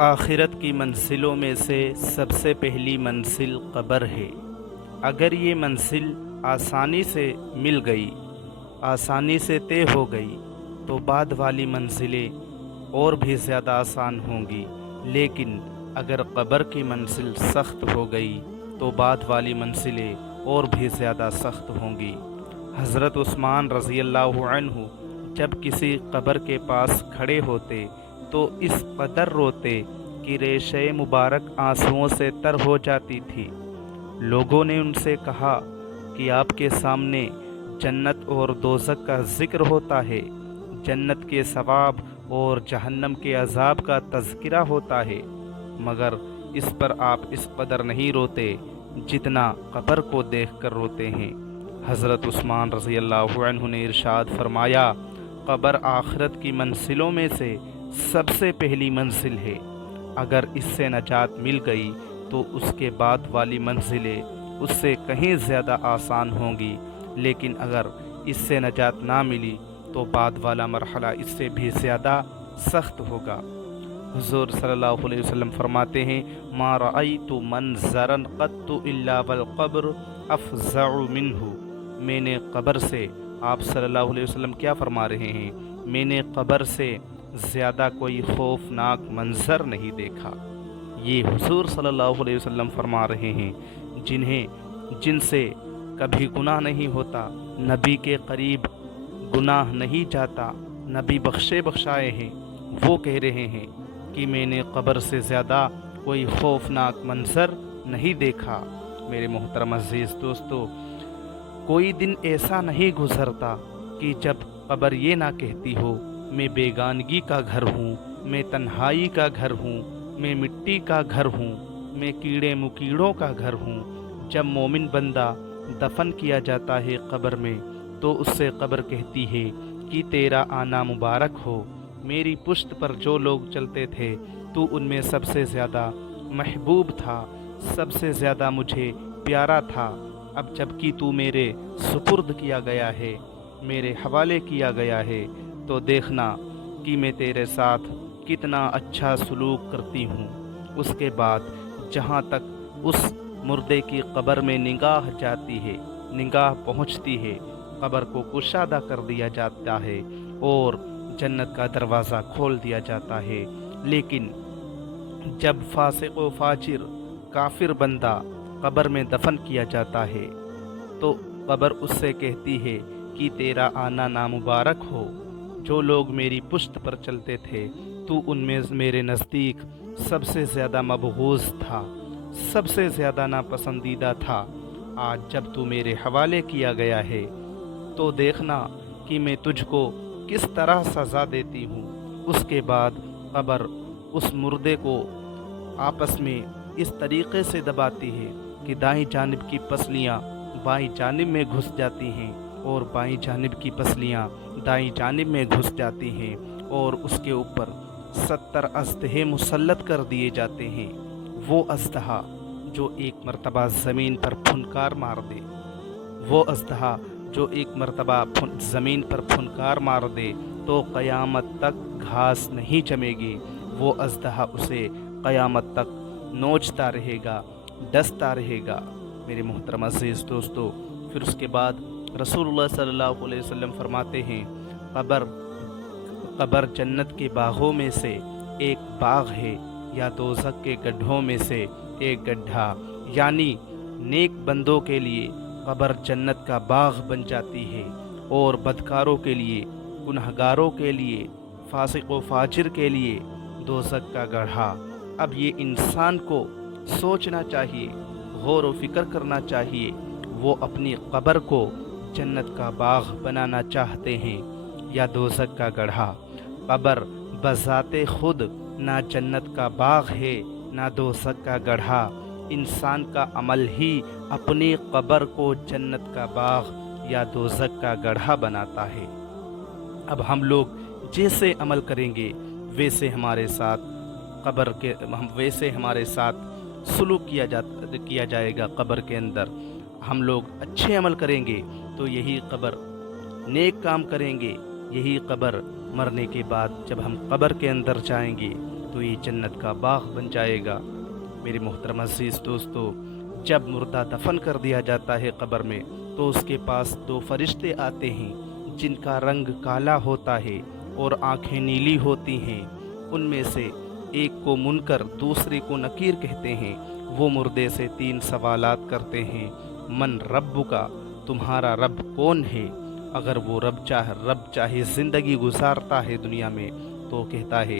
आखिरत की मंजिलों में से सबसे पहली मंजिल कब्र है। अगर ये मंजिल आसानी से मिल गई, आसानी से तय हो गई, तो बाद वाली मंजिलें और भी ज़्यादा आसान होंगी। लेकिन अगर कब्र की मंजिल सख्त हो गई तो बाद वाली मंजिलें और भी ज़्यादा सख्त होंगी। हज़रत उस्मान रज़ी अल्लाहु अन्हु जब किसी कब्र के पास खड़े होते तो इस कदर रोते कि रेशे मुबारक आंसुओं से तर हो जाती थी। लोगों ने उनसे कहा कि आपके सामने जन्नत और दोज़ख का जिक्र होता है, जन्नत के सवाब और जहन्नम के अजाब का तज़किरा होता है, मगर इस पर आप इस कदर नहीं रोते जितना कब्र को देखकर रोते हैं। हज़रत उस्मान रज़ी अल्लाहु अन्हु ने इरशाद फरमाया, कब्र आखिरत की मंजिलों में से सबसे पहली मंजिल है। अगर इससे नजात मिल गई तो उसके बाद वाली मंजिलें उससे कहीं ज़्यादा आसान होंगी, लेकिन अगर इससे नजात ना मिली तो बाद वाला मरहला इससे भी ज़्यादा सख्त होगा। हुज़ूर सल्लल्लाहु अलैहि वसल्लम फरमाते हैं, मा रअयतु मंज़रन क़त्तु इल्ला वल क़ब्र अफ़ज़अु मिन्हु। मैंने कब्र से, आप सल्लल्लाहु अलैहि वसल्लम क्या फरमा रहे हैं, मैंने कब्र से ज़्यादा कोई खौफनाक मंज़र नहीं देखा। ये हुज़ूर सल्लल्लाहु अलैहि वसल्लम फरमा रहे हैं जिनसे कभी गुनाह नहीं होता, नबी के करीब गुनाह नहीं जाता, नबी बख्शे बख्शाए हैं। वो कह रहे हैं कि मैंने कब्र से ज़्यादा कोई खौफनाक मंज़र नहीं देखा। मेरे मोहतरम अज़ीज़ दोस्तों, कोई दिन ऐसा नहीं गुज़रता कि जब कब्र ये ना कहती हो, मैं बेगानगी का घर हूँ, मैं तन्हाई का घर हूँ, मैं मिट्टी का घर हूँ, मैं कीड़े मकीड़ों का घर हूँ। जब मोमिन बंदा दफन किया जाता है कब्र में तो उससे कब्र कहती है कि तेरा आना मुबारक हो। मेरी पुश्त पर जो लोग चलते थे तू उनमें सबसे ज़्यादा महबूब था, सबसे ज़्यादा मुझे प्यारा था। अब जबकि तू मेरे सुपुर्द किया गया है, मेरे हवाले किया गया है, तो देखना कि मैं तेरे साथ कितना अच्छा सलूक करती हूँ। उसके बाद जहाँ तक उस मुर्दे की कब्र में निगाह जाती है, निगाह पहुँचती है, कब्र को कुशादा कर दिया जाता है और जन्नत का दरवाज़ा खोल दिया जाता है। लेकिन जब फासिक व फाजिर काफिर बंदा कब्र में दफन किया जाता है तो कब्र उससे कहती है कि तेरा आना नामुबारक हो। जो लोग मेरी पुश्त पर चलते थे तू उनमें मेरे नज़दीक सबसे ज़्यादा मबगूज़ था, सबसे ज़्यादा नापसंदीदा था। आज जब तू मेरे हवाले किया गया है तो देखना कि मैं तुझको किस तरह सज़ा देती हूँ। उसके बाद कब्र उस मुर्दे को आपस में इस तरीक़े से दबाती है कि दाईं जानिब की पसलियाँ बाईं जानिब में घुस जाती हैं और बाईं जानिब की पसलियाँ दाईं जानिब में घुस जाती हैं और उसके ऊपर 70 अस्तहे मुसल्लत कर दिए जाते हैं। वो अस्तहा जो एक मर्तबा ज़मीन पर फुनकार मार दे, वो अस्तहा जो एक मर्तबा ज़मीन पर फुनकार मार दे तो क़यामत तक घास नहीं जमेगी। वो अस्तहा उसे क़यामत तक नोचता रहेगा, डसता रहेगा। मेरे मोहतरम अज़ीज़ दोस्तों, फिर उसके बाद रसूलुल्लाह सल्लल्लाहु अलैहि वसल्लम फरमाते हैं, कब्र जन्नत के बागों में से एक बाग है या दोज़ख के गड्ढों में से एक गड्ढा। यानी नेक बंदों के लिए कब्र जन्नत का बाग बन जाती है और बदकारों के लिए, गुनहगारों के लिए, फासिक व फाजिर के लिए दोज़ख का गड्ढा। अब ये इंसान को सोचना चाहिए, गौर व फिक्र करना चाहिए। वो अपनी कब्र को जन्नत का बाग बनाना चाहते हैं या दोज़ख का गड्ढा। कब्र बज़ाते खुद ना जन्नत का बाग है ना दोज़ख का गड्ढा। इंसान का अमल ही अपनी कब्र को जन्नत का बाग या दोज़ख का गड्ढा बनाता है। अब हम लोग जैसे अमल करेंगे वैसे हमारे साथ सलूक किया जाएगा। कब्र के अंदर हम लोग अच्छे अमल करेंगे तो यही कब्र, नेक काम करेंगे यही कब्र, मरने के बाद जब हम कब्र के अंदर जाएंगे تو یہ جنت کا باغ بن جائے گا۔ میرے محترم عزیز دوستو، جب مردہ دفن کر دیا جاتا ہے قبر میں تو اس کے پاس دو فرشتے آتے ہیں جن کا رنگ کالا ہوتا ہے اور آنکھیں نیلی ہوتی ہیں۔ ان میں سے ایک کو منکر دوسرے کو نکیر کہتے ہیں۔ وہ مردے سے 3 سوالات کرتے ہیں: من رب کا، تمہارا رب کون ہے؟ اگر وہ رب چاہے زندگی گزارتا ہے دنیا میں تو کہتا ہے